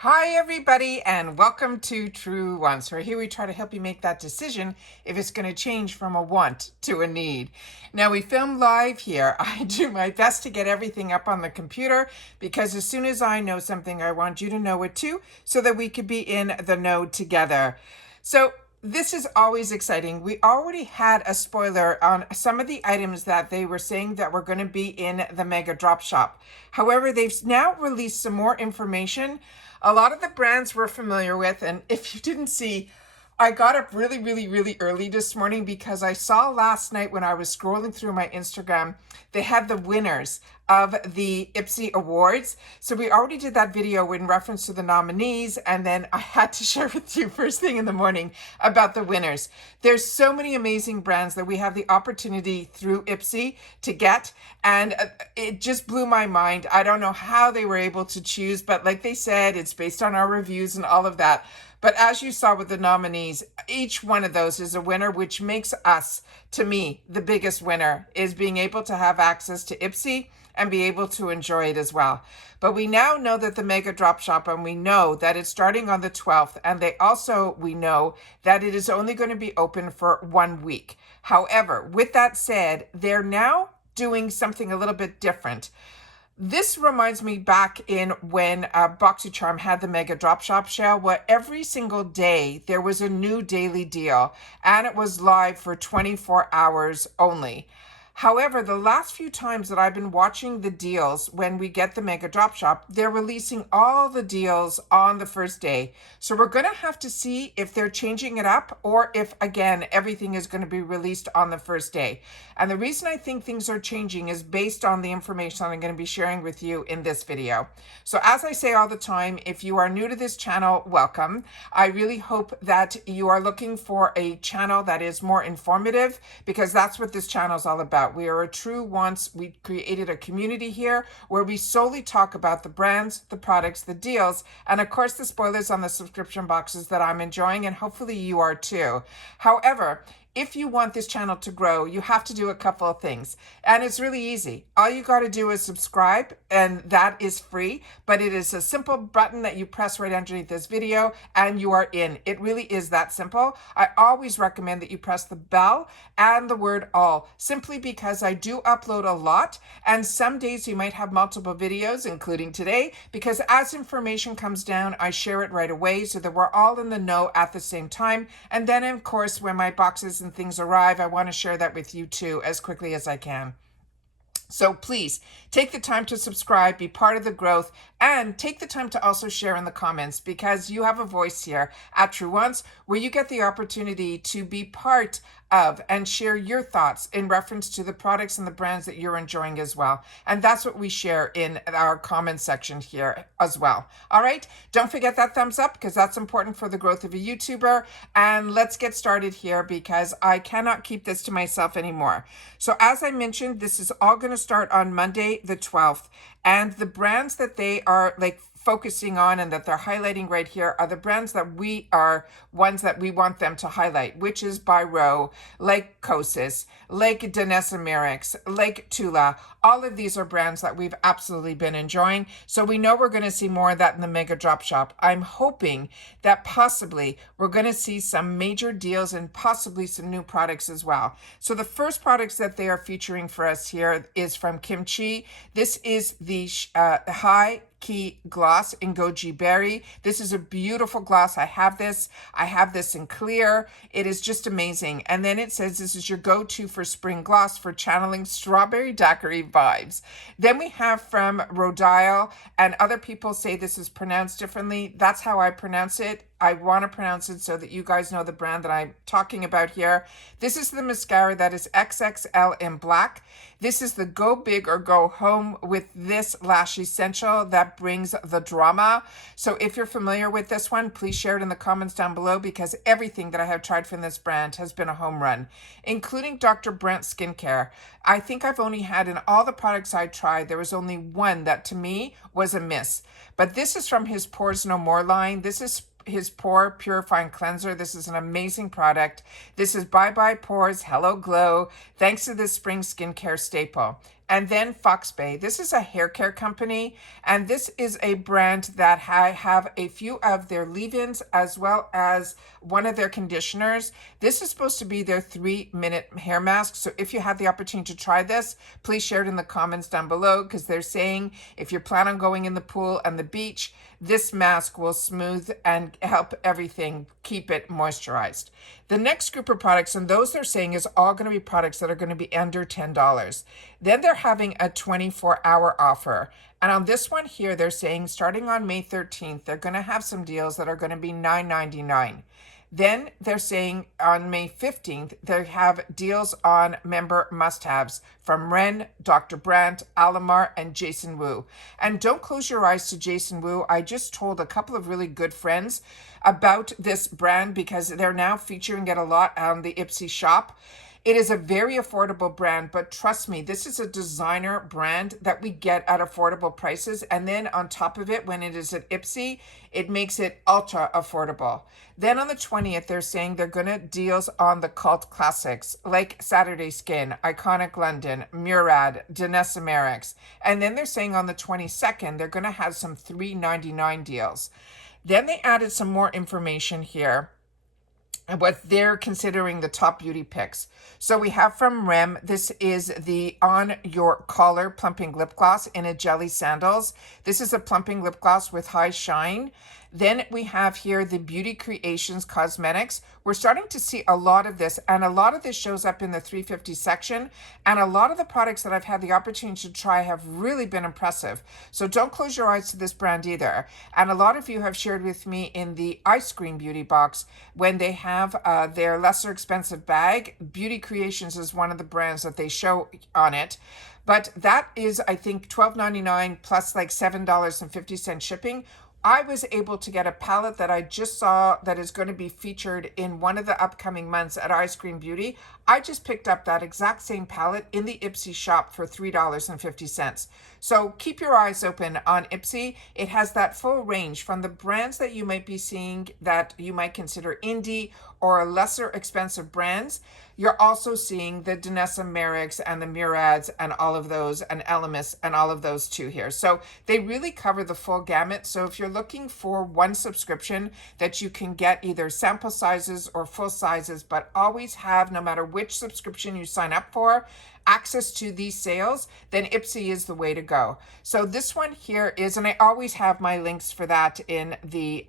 Hi, everybody, and welcome to Truewants, where here we try to help you make that decision if it's going to change from a want to a need. Now, we film live here. I do my best to get everything up on the computer because as soon as I know something, I want you to know it too, so that we could be in the know together. So, this is always exciting. We already had a spoiler on some of the items that they were saying that were going to be in the Mega Drop Shop. However, they've now released some more information. A lot of the brands we're familiar with, and if you didn't see, I got up really early this morning because I saw last night when I was scrolling through my Instagram, they had the winners of the IPSY Awards. So we already did that video in reference to the nominees, and then I had to share with you first thing in the morning about the winners. There's so many amazing brands that we have the opportunity through IPSY to get, and it just blew my mind. I don't know how they were able to choose, but like they said, it's based on our reviews and all of that. But as you saw with the nominees, each one of those is a winner, which makes us, to me, the biggest winner, is being able to have access to IPSY and be able to enjoy it as well. But we now know that the Mega Drop Shop, and we know that it's starting on the 12th, and we know that it is only going to be open for 1 week. However, with that said, they're now doing something a little bit different. This reminds me back in when BoxyCharm had the Mega Drop Shop sale, where every single day there was a new daily deal, and it was live for 24 hours only. However, the last few times that I've been watching the deals when we get the Mega Drop Shop, they're releasing all the deals on the first day. So we're going to have to see if they're changing it up or if, again, everything is going to be released on the first day. And the reason I think things are changing is based on the information I'm going to be sharing with you in this video. So as I say all the time, if you are new to this channel, welcome. I really hope that you are looking for a channel that is more informative, because that's what this channel is all about. We are a Truewants. We created a community here where we solely talk about the brands, the products, the deals, and of course the spoilers on the subscription boxes that I'm enjoying, and hopefully you are too. However, if you want this channel to grow, you have to do a couple of things. And it's really easy. All you got to do is subscribe, and that is free. But it is a simple button that you press right underneath this video, and you are in. It really is that simple. I always recommend that you press the bell and the word all, simply because I do upload a lot. And some days you might have multiple videos, including today, because as information comes down, I share it right away so that we're all in the know at the same time. And then, of course, when my boxes and things arrive, I want to share that with you too as quickly as I can. So please take the time to subscribe, be part of the growth, and take the time to also share in the comments, because you have a voice here at Truewants where you get the opportunity to be part of and share your thoughts in reference to the products and the brands that you're enjoying as well. And that's what we share in our comment section here as well. All right, don't forget that thumbs up, because that's important for the growth of a YouTuber. And let's get started here, because I cannot keep this to myself anymore. So as I mentioned, this is all going to start on Monday the 12th, and the brands that they are focusing on and that they're highlighting right here are the brands that we are ones that we want them to highlight, which is by Row, like Kosas, like Danessa Merrick's, like Tula. All of these are brands that we've absolutely been enjoying. So we know we're going to see more of that in the Mega Drop Shop. I'm hoping that possibly we're going to see some major deals and possibly some new products as well. So the first products that they are featuring for us here is from Kimchi. This is the High Key Gloss in Goji Berry. This is a beautiful gloss. I have this in clear. It is just amazing. And then it says this is your go-to for spring gloss for channeling strawberry daiquiri vibes. Then we have from Rodile, and other people say this is pronounced differently. That's how I pronounce it. I want to pronounce it so that you guys know the brand that I'm talking about here. This is the mascara that is XXL in black. This is the Go Big or Go Home with this lash essential that brings the drama. So if you're familiar with this one, please share it in the comments down below, because everything that I have tried from this brand has been a home run, including Dr. Brent Skincare. I think I've only had, in all the products I tried, there was only one that to me was a miss. But this is from his Pores No More line. This is his Pore Purifying Cleanser. This is an amazing product. This is Bye Bye Pores Hello Glow, thanks to this spring skincare staple. And then Fox Bay. This is a hair care company, and this is a brand that have a few of their leave-ins as well as one of their conditioners. This is supposed to be their 3-minute hair mask. So if you have the opportunity to try this, please share it in the comments down below, because they're saying if you plan on going in the pool and the beach, this mask will smooth and help everything, keep it moisturized. The next group of products, and those they're saying is all going to be products that are going to be under $10. Then they're having a 24-hour offer. And on this one here, they're saying starting on May 13th, they're going to have some deals that are going to be $9.99. Then they're saying on May 15th, they have deals on member must-haves from Ren, Dr. Brandt, Alamar, and Jason Wu. And don't close your eyes to Jason Wu. I just told a couple of really good friends about this brand because they're now featuring it a lot on the IPSY shop. It is a very affordable brand, but trust me, this is a designer brand that we get at affordable prices. And then on top of it, when it is at IPSY, it makes it ultra affordable. Then on the 20th, they're saying they're going to deals on the cult classics like Saturday Skin, Iconic London, Murad, Danessa Merrick's. And then they're saying on the 22nd, they're going to have some $3.99 deals. Then they added some more information here and what they're considering the top beauty picks. So we have from Rem, this is the On Your Collar Plumping Lip Gloss in a Jelly Sandals. This is a plumping lip gloss with high shine. Then we have here the Beauty Creations Cosmetics. We're starting to see a lot of this, and a lot of this shows up in the 350 section, and a lot of the products that I've had the opportunity to try have really been impressive. So don't close your eyes to this brand either. And a lot of you have shared with me in the Ice Cream Beauty box when they have their lesser expensive bag. Beauty Creations is one of the brands that they show on it. But that is, I think, $12.99 plus like $7.50 shipping. I was able to get a palette that I just saw that is going to be featured in one of the upcoming months at Ice Cream Beauty. I just picked up that exact same palette in the IPSY shop for $3.50. So keep your eyes open on IPSY. It has that full range from the brands that you might be seeing that you might consider indie or lesser expensive brands. You're also seeing the Danessa Merrick's and the Murads and all of those, and Elemis and all of those too here. So they really cover the full gamut. So if you're looking for one subscription that you can get either sample sizes or full sizes, but always have, no matter which subscription you sign up for, access to these sales, then IPSY is the way to go. So this one here is, and I always have my links for that in the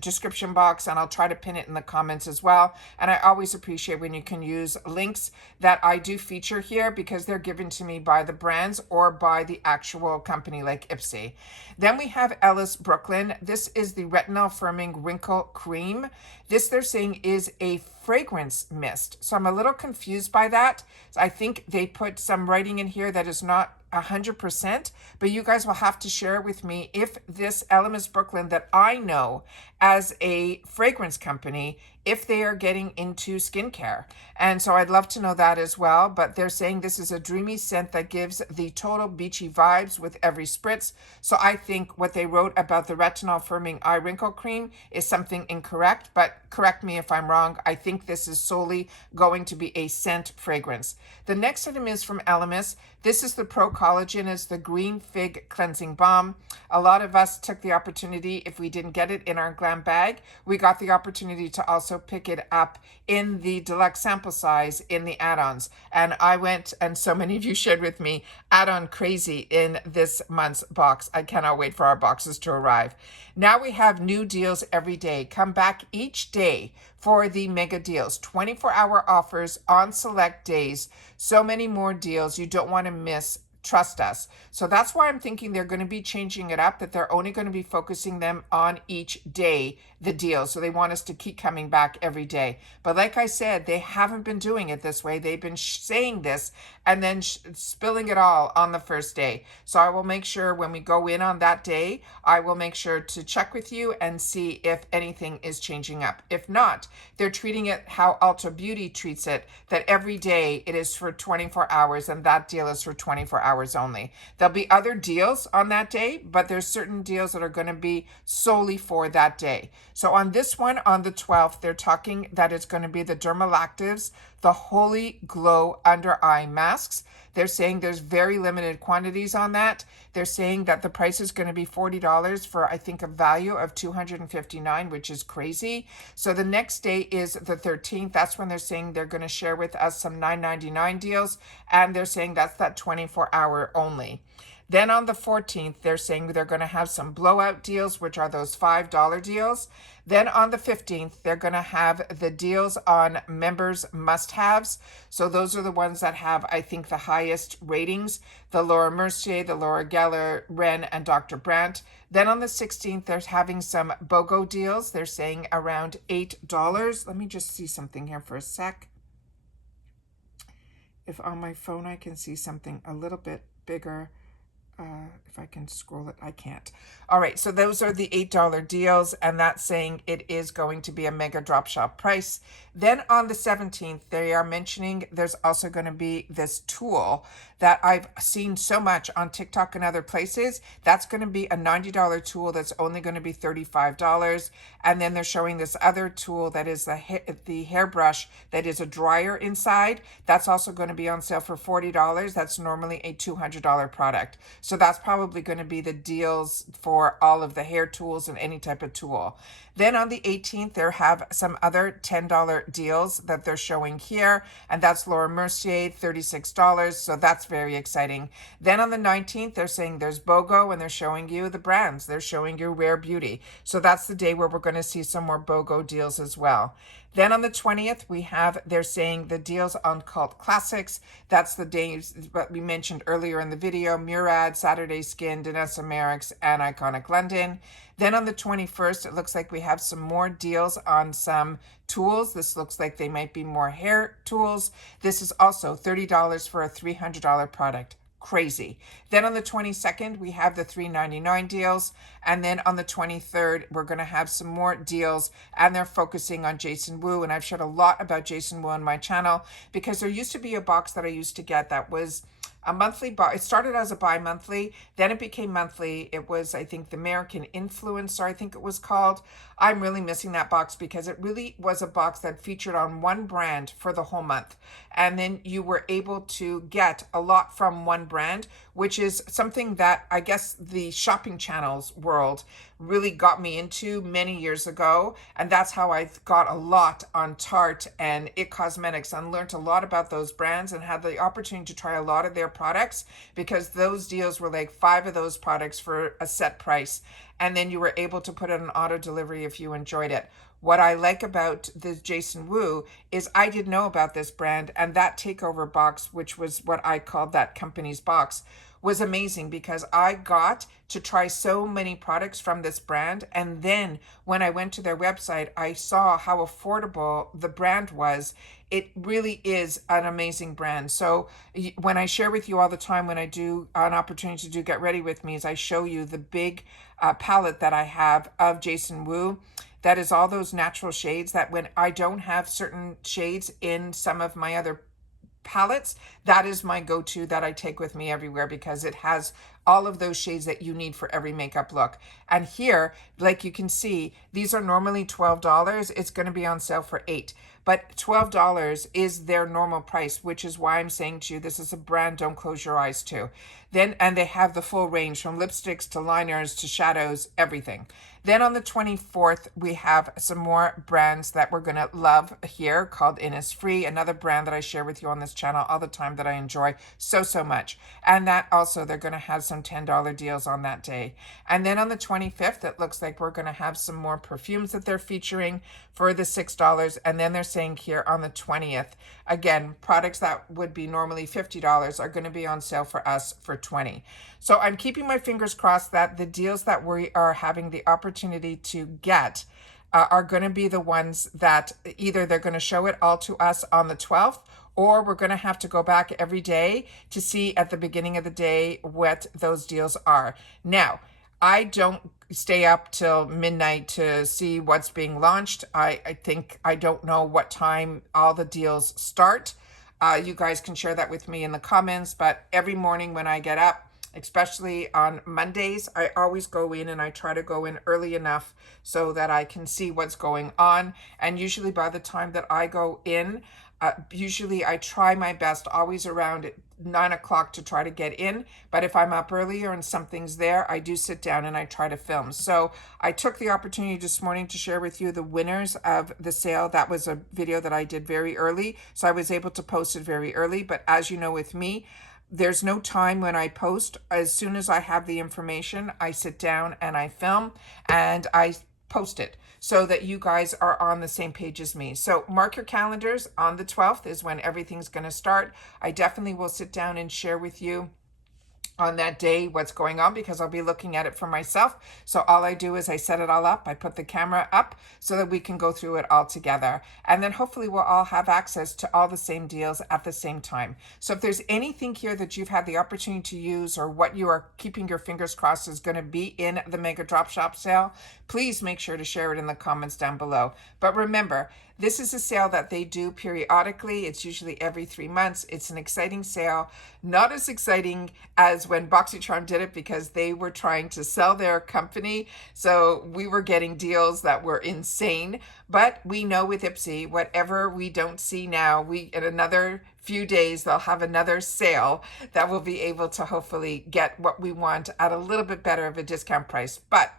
description box, and I'll try to pin it in the comments as well. And I always appreciate when you can use links that I do feature here because they're given to me by the brands or by the actual company like IPSY. Then we have Ellis Brooklyn. This is the Retinol Firming Wrinkle Cream. This they're saying is a fragrance mist. So I'm a little confused by that. I think they put some writing in here that is not 100%, but you guys will have to share with me if this Ellis Brooklyn that I know as a fragrance company, if they are getting into skincare. And so I'd love to know that as well, but they're saying this is a dreamy scent that gives the total beachy vibes with every spritz. So I think what they wrote about the retinol firming eye wrinkle cream is something incorrect, but correct me if I'm wrong. I think this is solely going to be a scent fragrance. The next item is from Elemis. This is the Pro Collagen. It's the Green Fig Cleansing Balm. A lot of us took the opportunity, if we didn't get it in our glam bag, we got the opportunity to also pick it up in the deluxe sample size in the add-ons. And I went, and so many of you shared with me, add-on crazy in this month's box. I cannot wait for our boxes to arrive. Now we have new deals every day. Come back each day for the mega deals, 24-hour offers on select days. So many more deals you don't want to miss. Trust us. So that's why I'm thinking they're going to be changing it up, that they're only going to be focusing them on each day, the deal. So they want us to keep coming back every day. But like I said, they haven't been doing it this way. They've been saying this and then spilling it all on the first day. So I will make sure when we go in on that day, I will make sure to check with you and see if anything is changing up. If not, they're treating it how Ulta Beauty treats it, that every day it is for 24 hours and that deal is for 24 hours only. There'll be other deals on that day, but there's certain deals that are going to be solely for that day. So on this one, on the 12th, they're talking that it's going to be the Dermalactives, the Holy Glow Under Eye Masks. They're saying there's very limited quantities on that. They're saying that the price is going to be $40 for, I think, a value of $259, which is crazy. So the next day is the 13th. That's when they're saying they're going to share with us some $9.99 deals, and they're saying that's that 24-hour only. Then on the 14th, they're saying they're going to have some blowout deals, which are those $5 deals. Then on the 15th, they're going to have the deals on members must-haves. So those are the ones that have, I think, the highest ratings. The Laura Mercier, the Laura Geller, Ren, and Dr. Brandt. Then on the 16th, they're having some BOGO deals. They're saying around $8. Let me just see something here for a sec. If on my phone I can see something a little bit bigger. If I can scroll it, I can't. All right, so those are the $8 deals, and that's saying it is going to be a mega drop shop price. Then on the 17th, they are mentioning there's also going to be this tool that I've seen so much on TikTok and other places. That's going to be a $90 tool that's only going to be $35. And then they're showing this other tool that is the hairbrush that is a dryer inside. That's also going to be on sale for $40. That's normally a $200 product. So that's probably going to be the deals for all of the hair tools and any type of tool. Then on the 18th, they have some other $10 deals that they're showing here, and that's Laura Mercier, $36. So that's very exciting. Then on the 19th, they're saying there's BOGO, and they're showing you the brands. They're showing you Rare Beauty. So that's the day where we're going to see some more BOGO deals as well. Then on the 20th, they're saying the deals on Cult Classics. That's the days that we mentioned earlier in the video: Murad, Saturday Skin, Danessa Merrick's, and Iconic London. Then on the 21st, it looks like we have some more deals on some tools. This looks like they might be more hair tools. This is also $30 for a $300 product. Crazy. Then on the 22nd, we have the $3.99 deals. And then on the 23rd, we're going to have some more deals, and they're focusing on Jason Wu. And I've shared a lot about Jason Wu on my channel because there used to be a box that I used to get that was a monthly box. It started as a bi-monthly, then it became monthly. It was, I think, the American Influencer, I think it was called. I'm really missing that box because it really was a box that featured on one brand for the whole month. And then you were able to get a lot from one brand, which is something that I guess the shopping channels world really got me into many years ago. And that's how I got a lot on Tarte and IT Cosmetics, and learned a lot about those brands and had the opportunity to try a lot of their products because those deals were like 5 of those products for a set price. And then you were able to put it on auto delivery if you enjoyed it. What I like about the Jason Wu is I didn't know about this brand, and that takeover box, which was what I called that company's box, was amazing because I got to try so many products from this brand. And then when I went to their website, I saw how affordable the brand was. It really is an amazing brand. So when I share with you all the time, when I do an opportunity to do Get Ready With Me, is I show you the big palette that I have of Jason Wu. That is all those natural shades that when I don't have certain shades in some of my other palettes, that is my go-to that I take with me everywhere because it has all of those shades that you need for every makeup look. And here, like you can see, these are normally $12. It's going to be on sale for $8. But $12 is their normal price, which is why I'm saying to you, this is a brand don't close your eyes to. Then, and they have the full range from lipsticks to liners to shadows, everything. Then on the 24th, we have some more brands that we're going to love here called Innisfree, another brand that I share with you on this channel all the time that I enjoy so much. And that also, they're going to have some $10 deals on that day. And then on the 25th, it looks like we're going to have some more perfumes that they're featuring for the $6. And then they're saying here on the 20th, again, products that would be normally $50 are going to be on sale for us for $20. So I'm keeping my fingers crossed that the deals that we are having the opportunity to get are going to be the ones that either they're going to show it all to us on the 12th, or we're going to have to go back every day to see at the beginning of the day what those deals are. Now, I don't stay up till midnight to see what's being launched. I think I don't know what time all the deals start. You guys can share that with me in the comments, but every morning when I get up, especially on Mondays, I always go in and I try to go in early enough so that I can see what's going on. And usually by the time that I go in, Usually I try my best always around 9 o'clock to try to get in, but if I'm up earlier and something's there, I do sit down and I try to film. So I took the opportunity this morning to share with you the winners of the sale. That was a video that I did very early, so I was able to post it very early. But as you know, with me, there's no time when I post. As soon as I have the information, I sit down and I film and I post it so that you guys are on the same page as me. So mark your calendars. On the 12th is when everything's going to start. I definitely will sit down and share with you on that day what's going on, because I'll be looking at it for myself. So all I do is I set it all up, I put the camera up so that we can go through it all together. And then hopefully we'll all have access to all the same deals at the same time. So if there's anything here that you've had the opportunity to use, or what you are keeping your fingers crossed is going to be in the Mega Drop Shop sale, please make sure to share it in the comments down below. But remember, this is a sale that they do periodically. It's usually every 3 months. It's an exciting sale. Not as exciting as when BoxyCharm did it, because they were trying to sell their company. So we were getting deals that were insane. But we know with IPSY, whatever we don't see now, in another few days, they'll have another sale that will be able to hopefully get what we want at a little bit better of a discount price. But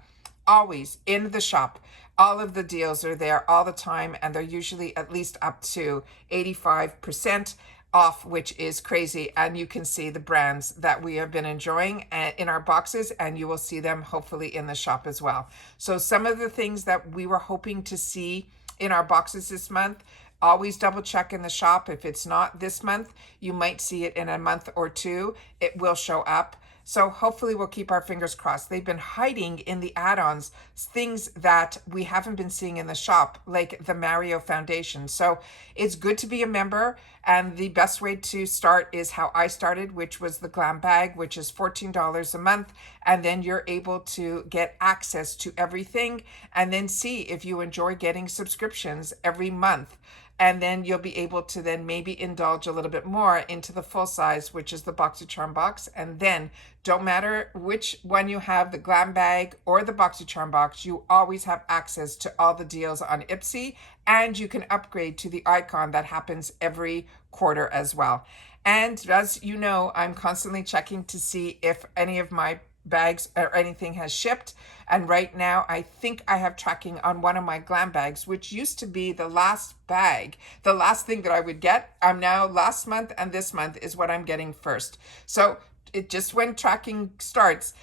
always in the shop, all of the deals are there all the time, and they're usually at least up to 85% off, which is crazy. And you can see the brands that we have been enjoying in our boxes, and you will see them hopefully in the shop as well. So some of the things that we were hoping to see in our boxes this month, always double check in the shop. If it's not this month, you might see it in a month or two. It will show up. So hopefully we'll keep our fingers crossed. They've been hiding in the add-ons things that we haven't been seeing in the shop, like the Mario Foundation. So it's good to be a member. And the best way to start is how I started, which was the Glam Bag, which is $14 a month. And then you're able to get access to everything, and then see if you enjoy getting subscriptions every month. And then you'll be able to then maybe indulge a little bit more into the full size, which is the BoxyCharm box. And then don't matter which one you have, the Glam Bag or the BoxyCharm box, you always have access to all the deals on IPSY, and you can upgrade to the icon that happens every quarter as well. And as you know, I'm constantly checking to see if any of my bags or anything has shipped. And right now I think I have tracking on one of my Glam Bags, which used to be the last bag, the last thing that I would get. I'm now last month, and this month is what I'm getting first. So it just, when tracking starts,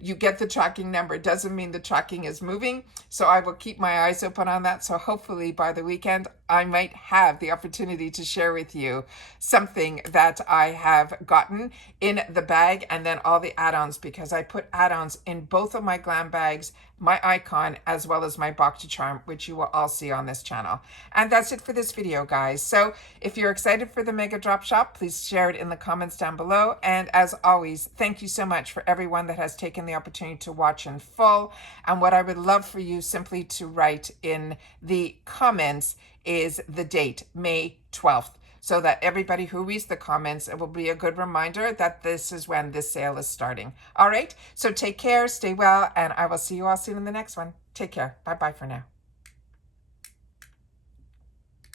you get the tracking number. It doesn't mean the tracking is moving. So I will keep my eyes open on that. So hopefully by the weekend, I might have the opportunity to share with you something that I have gotten in the bag, and then all the add-ons, because I put add-ons in both of my Glam Bags, my icon, as well as my BoxyCharm, which you will all see on this channel. And that's it for this video, guys. So if you're excited for the Mega Drop Shop, please share it in the comments down below. And as always, thank you so much for everyone that has taken the opportunity to watch in full. And what I would love for you simply to write in the comments is the date, May 12th. So that everybody who reads the comments, it will be a good reminder that this is when this sale is starting. All right, so take care, stay well, and I will see you all soon in the next one. Take care. Bye-bye for now.